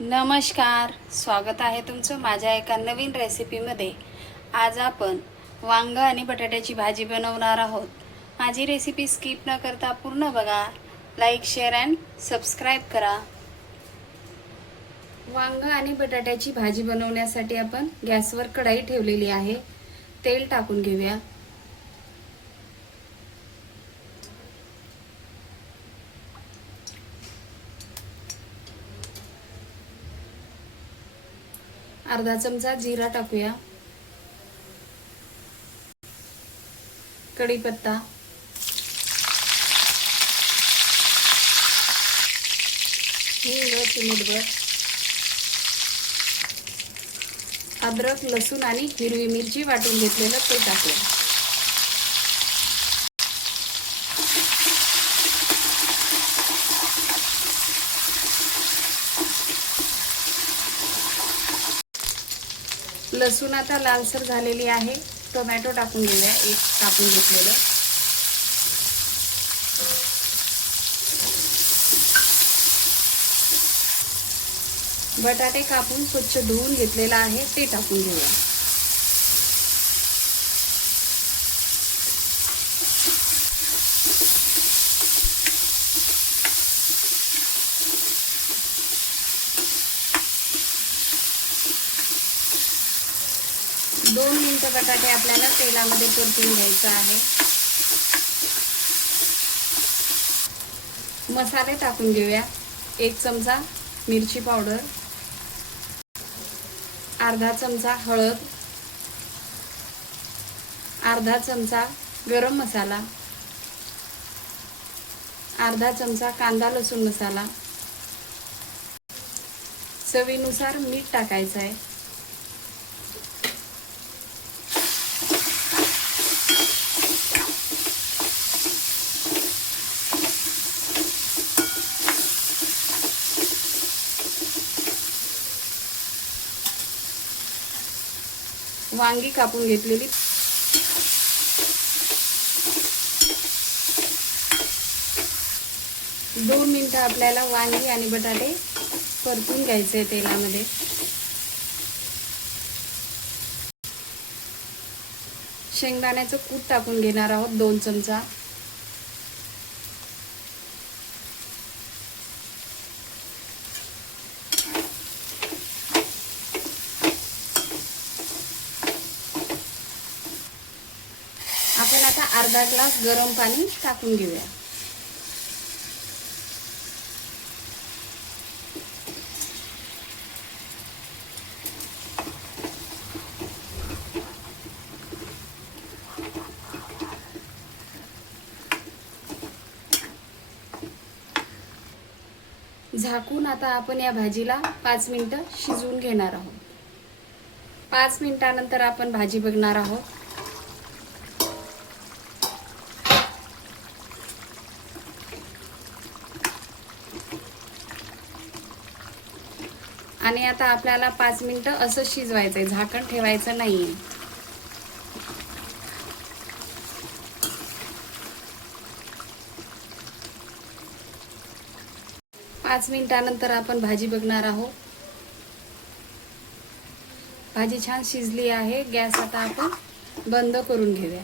नमस्कार, स्वागत आहे तुमचं माझ्या एका नवीन रेसिपीमध्ये। आज आपण वांग आणि बटाट्याची भाजी बनवणार आहोत। माझी रेसिपी स्किप न करता पूर्ण बघा, लाईक शेअर अँड सबस्क्राईब करा। वांग आणि बटाट्याची भाजी बनवण्यासाठी आपण गॅसवर कढई ठेवलेली आहे। तेल टाकून घेऊया। अर्धा चमचा जीरा टाकूया, कढीपत्ता, हिंग चिमूटभर, अद्रक लसूण आणि हिरवी मिरची वाटून घेतलेलं ते टाकूया। लसूण आता लालसर झालेली आहे। टोमॅटो टाकून घेऊया, एक कापून घेतलेलं। बटाटे कापून स्वच्छ धुवून घेतलेला आहे, ते टाकून घेऊया। दोन मिनिटं बटाटे आपल्याला तेलामध्ये परतून घ्यायचं आहे। मसाले टाकून घेऊया। एक चमचा मिरची पावडर, अर्धा चमचा हळद, अर्धा चमचा गरम मसाला, अर्धा चमचा कांदा लसूण मसाला, चवीनुसार मीठ टाकायचं आहे। वांगी कापून घेतलेली, दोन मिनिटं आपल्याला वांगी आणि बटाटे परतून घ्यायचे तेलामध्ये। शेंगदाण्याचं कूट टाकून घेणार आहोत, 2 चमचा। आपण आता अर्धा ग्लास गरम पाणी टाकून घेऊया। झाकून आता आपण या भाजीला 5 मिनिटं शिजवून घेणार आहोत। 5 मिनिटानंतर आपण भाजी बघणार आहोत। आणि आता आपल्याला 5 मिनिटं असं शिजवायचंय, झाकण ठेवायचं नाहीये। पाच मिनिटानंतर आपण भाजी बघणार आहोत। भाजी छान शिजली आहे। गॅस आता आपण बंद करून घेऊया।